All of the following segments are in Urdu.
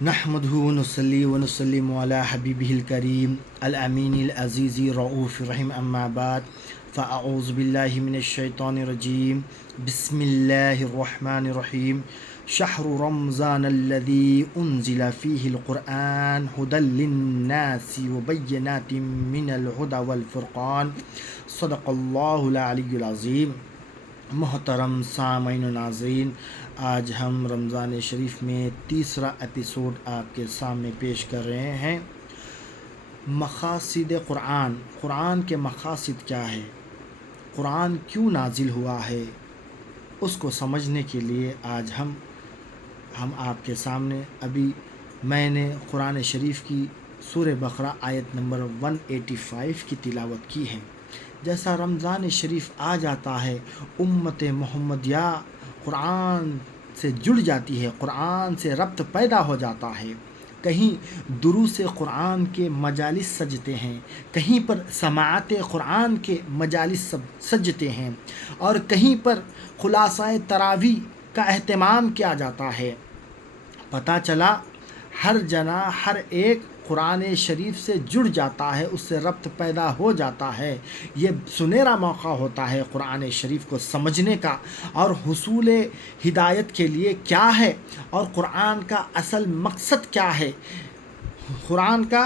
نحمده ونصلي ونسلم على حبيبه الكريم الأمين العزيز الرؤوف الرحيم أما بعد فأعوذ بالله من الشيطان الرجيم بسم الله الرحمن الرحيم شهر رمضان الذي أنزل فيه القرآن هدى للناس وبينات من الهدى والفرقان صدق الله العلي العظيم۔ محترم سامعین و ناظرین، آج ہم رمضان شریف میں تیسرا ایپیسوڈ آپ کے سامنے پیش کر رہے ہیں۔ مقاصد قرآن، قرآن کے مقاصد کیا ہے، قرآن کیوں نازل ہوا ہے، اس کو سمجھنے کے لیے آج ہم آپ کے سامنے میں نے قرآن شریف کی سورہ بقرہ آیت نمبر 185 کی تلاوت کی ہے۔ جیسا رمضان شریف آ جاتا ہے، امت محمدیہ قرآن سے جڑ جاتی ہے، قرآن سے ربط پیدا ہو جاتا ہے۔ کہیں دروس قرآن کے مجالس سجتے ہیں، کہیں پر سماعت قرآن کے مجالس سجتے ہیں، اور کہیں پر خلاصہ تراویح کا اہتمام کیا جاتا ہے۔ پتہ چلا ہر جنا ہر ایک قرآن شریف سے جڑ جاتا ہے، اس سے ربط پیدا ہو جاتا ہے۔ یہ سنہرا موقع ہوتا ہے قرآن شریف کو سمجھنے کا، اور حصول ہدایت کے لیے کیا ہے، اور قرآن کا اصل مقصد کیا ہے، قرآن کا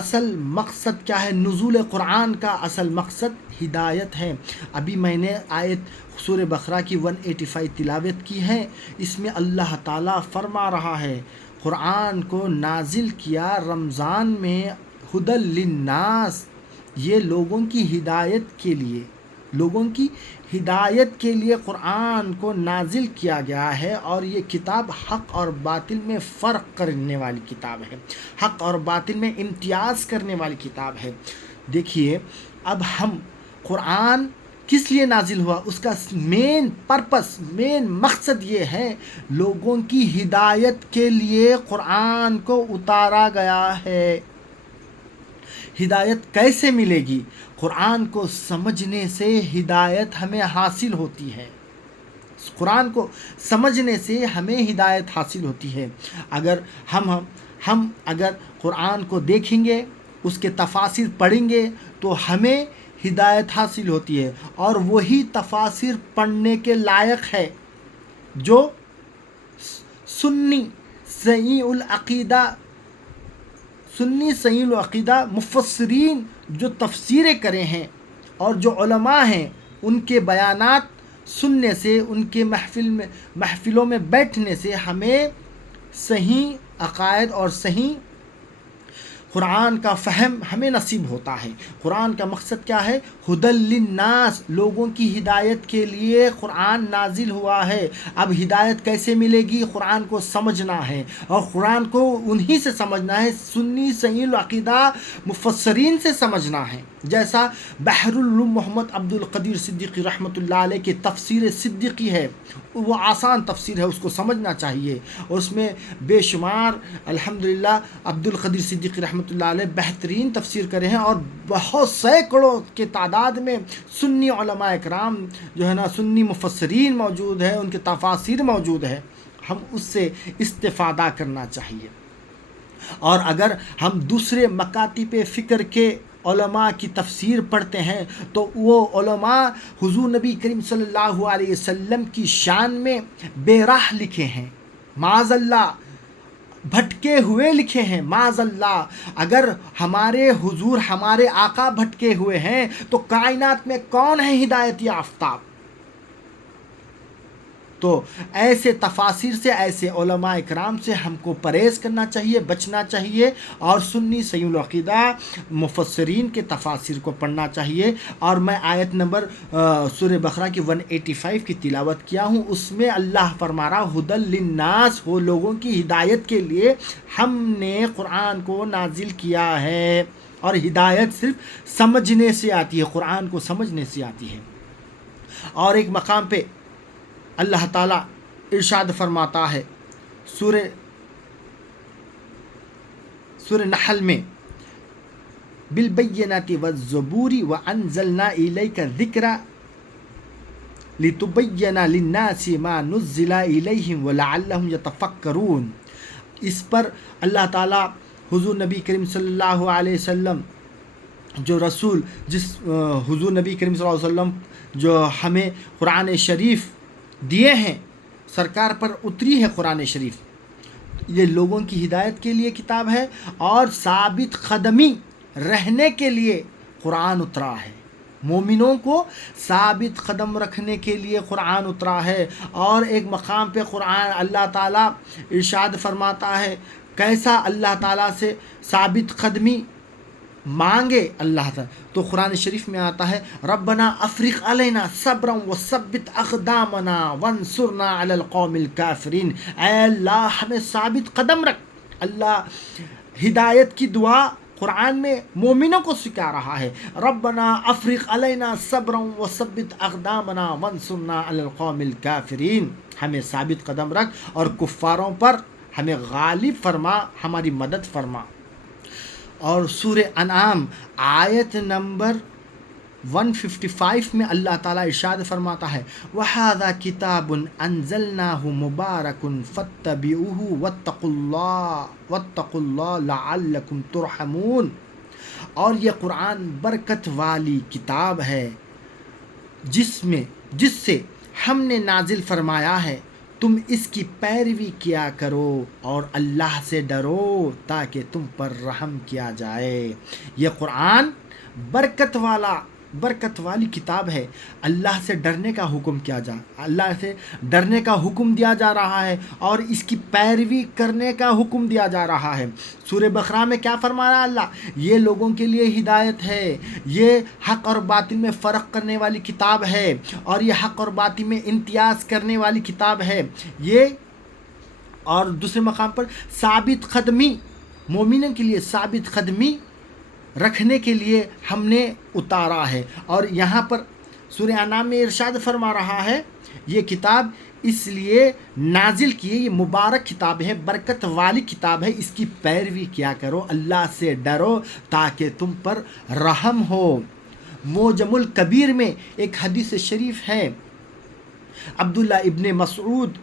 اصل مقصد کیا ہے۔ نزول قرآن کا اصل مقصد ہدایت ہے۔ ابھی میں نے آیت سورہ بقرہ کی 185 تلاوت کی ہے۔ اس میں اللہ تعالیٰ فرما رہا ہے، قرآن کو نازل کیا رمضان میں ہدی للناس، یہ لوگوں کی ہدایت کے لیے قرآن کو نازل کیا گیا ہے، اور یہ کتاب حق اور باطل میں فرق کرنے والی کتاب ہے، حق اور باطل میں امتیاز کرنے والی کتاب ہے۔ دیکھیے، اب ہم قرآن کس لیے نازل ہوا، اس کا مین مقصد یہ ہے، لوگوں کی ہدایت کے لیے قرآن کو اتارا گیا ہے۔ ہدایت کیسے ملے گی؟ قرآن کو سمجھنے سے ہدایت ہمیں حاصل ہوتی ہے، قرآن کو سمجھنے سے ہمیں ہدایت حاصل ہوتی ہے۔ اگر ہم اگر قرآن کو دیکھیں گے، اس کے تفاسیر پڑھیں گے، تو ہمیں ہدایت حاصل ہوتی ہے، اور وہی تفاسیر پڑھنے کے لائق ہے جو سنی صحیح العقیدہ مفسرین جو تفسیریں کرے ہیں، اور جو علماء ہیں، ان کے بیانات سننے سے، ان کے محفلوں میں بیٹھنے سے ہمیں صحیح عقائد اور صحیح قرآن کا فہم ہمیں نصیب ہوتا ہے۔ قرآن کا مقصد کیا ہے؟ ہدی للناس، لوگوں کی ہدایت کے لیے قرآن نازل ہوا ہے۔ اب ہدایت کیسے ملے گی؟ قرآن کو سمجھنا ہے، اور قرآن کو انہی سے سمجھنا ہے، سنی صحیح العقیدہ مفسرین سے سمجھنا ہے۔ جیسا بحر العلوم محمد عبد القدیر صدیقی رحمۃ اللہ علیہ کی تفسیر صدیقی ہے، وہ آسان تفسیر ہے، اس کو سمجھنا چاہیے، اور اس میں بے شمار الحمدللہ عبد القدیر صدیقی رحمۃ اللہ علیہ بہترین تفسیر کرے ہیں، اور بہت سینکڑوں کے تعداد میں سنی علماء اکرام جو ہے نا، سنی مفسرین موجود ہیں، ان کے تفاسیر موجود ہے، ہم اس سے استفادہ کرنا چاہیے۔ اور اگر ہم دوسرے مکاتب فکر کے علماء کی تفسیر پڑھتے ہیں، تو وہ علماء حضور نبی کریم صلی اللہ علیہ وسلم کی شان میں بے راہ لکھے ہیں، معاذ اللہ بھٹکے ہوئے لکھے ہیں، معاذ اللہ۔ اگر ہمارے حضور، ہمارے آقا بھٹکے ہوئے ہیں، تو کائنات میں کون ہے ہدایت یافتہ؟ تو ایسے تفاسیر سے، ایسے علماء اکرام سے ہم کو پرہیز کرنا چاہیے، بچنا چاہیے، اور سنی صحیح العقیدہ مفسرین کے تفاسیر کو پڑھنا چاہیے۔ اور میں آیت نمبر سورہ بقرہ کی 185 کی تلاوت کیا ہوں، اس میں اللہ فرما رہا ہدی للناس، ہو لوگوں کی ہدایت کے لیے ہم نے قرآن کو نازل کیا ہے۔ اور ہدایت صرف سمجھنے سے آتی ہے، قرآن کو سمجھنے سے آتی ہے۔ اور ایک مقام پہ اللہ تعالیٰ ارشاد فرماتا ہے سورہ نحل میں، بالبینات والزبور وانزلنا الیک الذکر لتبین للناس ما نزل الیہم ولعلہم یتفکرون۔ اس پر اللہ تعالیٰ حضور نبی کریم صلی اللہ علیہ وسلم جو رسول حضور نبی کریم صلی اللہ علیہ وسلم جو ہمیں قرآن شریف دیے ہیں، سرکار پر اتری ہے قرآن شریف، یہ لوگوں کی ہدایت کے لیے کتاب ہے اور ثابت قدمی رہنے کے لیے قرآن اترا ہے۔ مومنوں کو ثابت قدم رکھنے کے لیے قرآن اترا ہے۔ اور ایک مقام پہ قرآن اللہ تعالیٰ ارشاد فرماتا ہے، کیسا اللہ تعالیٰ سے ثابت قدمی مانگے اللہ تعالیٰ، تو قرآن شریف میں آتا ہے ربنا افرغ علینا صبرا وثبت اقدامنا وانصرنا علی القوم الکافرین، اے اللہ ہمیں ثابت قدم رکھ۔ اللہ ہدایت کی دعا قرآن میں مومنوں کو سکھا رہا ہے، ربنا افرغ علینا صبرا وثبت اقدامنا وانصرنا علی القوم الکافرین، ہمیں ثابت قدم رکھ اور کفاروں پر ہمیں غالب فرما، ہماری مدد فرما۔ اور سورہ انعام آیت نمبر 155 میں اللہ تعالیٰ ارشاد فرماتا ہے وَهَذَا كِتَابٌ أَنزَلْنَاهُ مُبَارَكٌ فَاتَّبِعُوهُ وَاتَّقُوا اللَّهَ لَعَلَّكُمْ تُرْحَمُونَ، اور یہ قرآن برکت والی کتاب ہے جس سے ہم نے نازل فرمایا ہے، تم اس کی پیروی کیا کرو اور اللہ سے ڈرو تاکہ تم پر رحم کیا جائے۔ یہ قرآن برکت والی کتاب ہے، اللہ سے ڈرنے کا حکم اللہ سے ڈرنے کا حکم دیا جا رہا ہے اور اس کی پیروی کرنے کا حکم دیا جا رہا ہے۔ سورہ بقرہ میں کیا فرما رہا ہے اللہ؟ یہ لوگوں کے لیے ہدایت ہے، یہ حق اور باطل میں فرق کرنے والی کتاب ہے اور یہ حق اور باطل میں امتیاز کرنے والی کتاب ہے یہ۔ اور دوسرے مقام پر ثابت قدمی، مومنوں کے لیے ثابت قدمی رکھنے کے لیے ہم نے اتارا ہے۔ اور یہاں پر سورہ انعام میں ارشاد فرما رہا ہے یہ کتاب اس لیے نازل کی ہے، یہ مبارک کتاب ہے، برکت والی کتاب ہے، اس کی پیروی کیا کرو، اللہ سے ڈرو تاکہ تم پر رحم ہو۔ معجم الکبیر میں ایک حدیث شریف ہے، عبداللہ ابن مسعود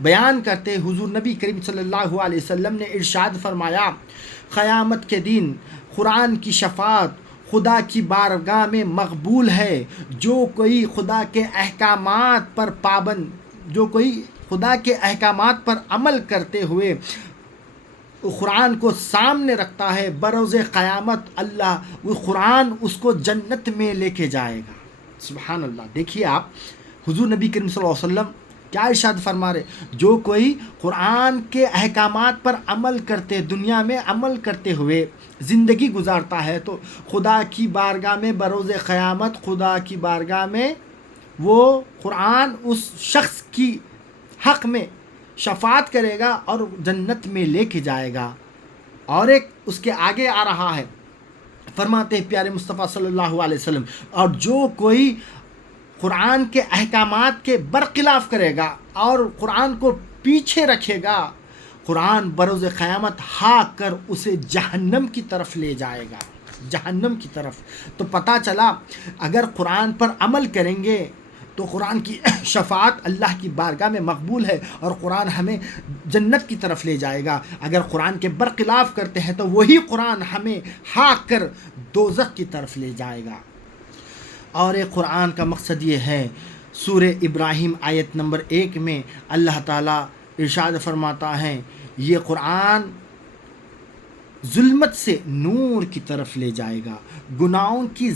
بیان کرتے حضور نبی کریم صلی اللہ علیہ وسلم نے ارشاد فرمایا قیامت کے دن قرآن کی شفاعت خدا کی بارگاہ میں مقبول ہے۔ جو کوئی خدا کے احکامات پر عمل کرتے ہوئے قرآن کو سامنے رکھتا ہے، بروز قیامت اللہ وہ قرآن اس کو جنت میں لے کے جائے گا۔ سبحان اللہ۔ دیکھیے آپ حضور نبی کریم صلی اللہ علیہ وسلم کیا ارشاد فرما رہے، جو کوئی قرآن کے احکامات پر عمل کرتے، دنیا میں عمل کرتے ہوئے زندگی گزارتا ہے تو خدا کی بارگاہ میں بروز قیامت خدا کی بارگاہ میں وہ قرآن اس شخص کی حق میں شفاعت کرے گا اور جنت میں لے کے جائے گا۔ اور ایک اس کے آگے آ رہا ہے، فرماتے ہیں پیارے مصطفیٰ صلی اللہ علیہ وسلم، اور جو کوئی قرآن کے احکامات کے برخلاف کرے گا اور قرآن کو پیچھے رکھے گا، قرآن بروز قیامت ہاک کر اسے جہنم کی طرف لے جائے گا، جہنم کی طرف۔ تو پتہ چلا اگر قرآن پر عمل کریں گے تو قرآن کی شفاعت اللہ کی بارگاہ میں مقبول ہے اور قرآن ہمیں جنت کی طرف لے جائے گا۔ اگر قرآن کے برخلاف کرتے ہیں تو وہی قرآن ہمیں ہاک کر دوزخ کی طرف لے جائے گا۔ اور ایک قرآن کا مقصد یہ ہے، سورہ ابراہیم آیت نمبر 1 میں اللہ تعالیٰ ارشاد فرماتا ہے یہ قرآن ظلمت سے نور کی طرف لے جائے گا، گناہوں کی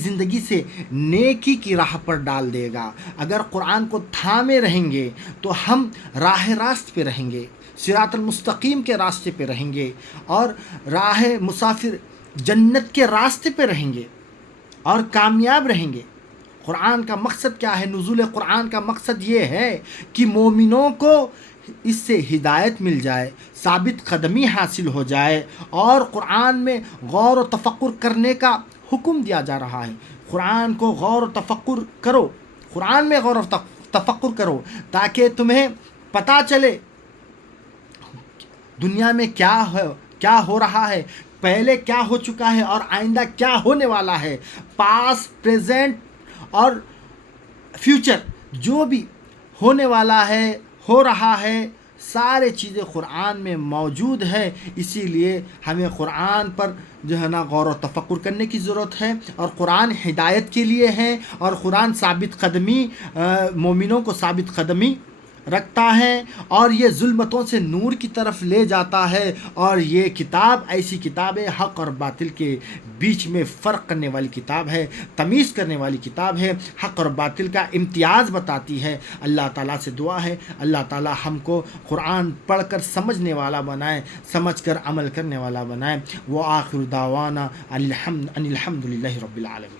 زندگی سے نیکی کی راہ پر ڈال دے گا۔ اگر قرآن کو تھامے رہیں گے تو ہم راہ راست پہ رہیں گے، صراط المستقیم کے راستے پہ رہیں گے اور راہ مسافر جنت کے راستے پہ رہیں گے اور کامیاب رہیں گے۔ قرآن کا مقصد کیا ہے؟ نزول قرآن کا مقصد یہ ہے کہ مومنوں کو اس سے ہدایت مل جائے، ثابت قدمی حاصل ہو جائے اور قرآن میں غور و تفکر کرنے کا حکم دیا جا رہا ہے۔ قرآن کو غور و تفکر کرو، قرآن میں غور و تفکر کرو تاکہ تمہیں پتہ چلے دنیا میں کیا ہو رہا ہے، پہلے کیا ہو چکا ہے اور آئندہ کیا ہونے والا ہے۔ پاسٹ، پریزنٹ اور فیوچر جو بھی ہونے والا ہے، ہو رہا ہے، سارے چیزیں قرآن میں موجود ہے. اسی لیے ہمیں قرآن پر جو ہے نا غور و تفکر کرنے کی ضرورت ہے. اور قرآن ہدایت کے لیے ہے، اور قرآن ثابت قدمی مومنوں کو ثابت قدمی رکھتا ہے، اور یہ ظلمتوں سے نور کی طرف لے جاتا ہے. اور یہ کتاب ایسی کتاب ہے، حق اور باطل کے بیچ میں فرق کرنے والی کتاب ہے، تمیز کرنے والی کتاب ہے، حق اور باطل کا امتیاز بتاتی ہے. اللہ تعالیٰ سے دعا ہے اللہ تعالیٰ ہم کو قرآن پڑھ کر سمجھنے والا بنائے، سمجھ کر عمل کرنے والا بنائے. وآخر دعوانا ان الحمد للہ رب العالمین.